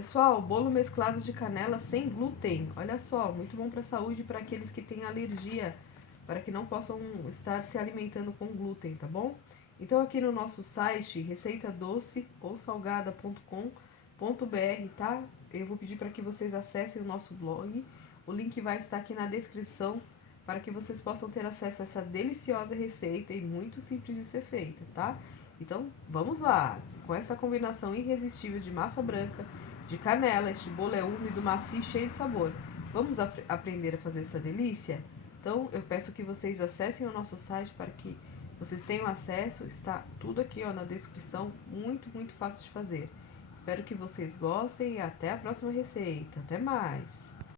Pessoal, bolo mesclado de canela sem glúten. Olha só, muito bom para a saúde para aqueles que têm alergia, para que não possam estar se alimentando com glúten, tá bom? Então aqui no nosso site receitadoce ou salgada.com.br, tá? Eu vou pedir para que vocês acessem o nosso blog. O link vai estar aqui na descrição para que vocês possam ter acesso a essa deliciosa receita e muito simples de ser feita, tá? Então, vamos lá! Com essa combinação irresistível de massa branca, de canela, este bolo é úmido, macio e cheio de sabor. Vamos aprender a fazer essa delícia? Então, eu peço que vocês acessem o nosso site para que vocês tenham acesso. Está tudo aqui ó, na descrição, muito fácil de fazer. Espero que vocês gostem e até a próxima receita. Até mais!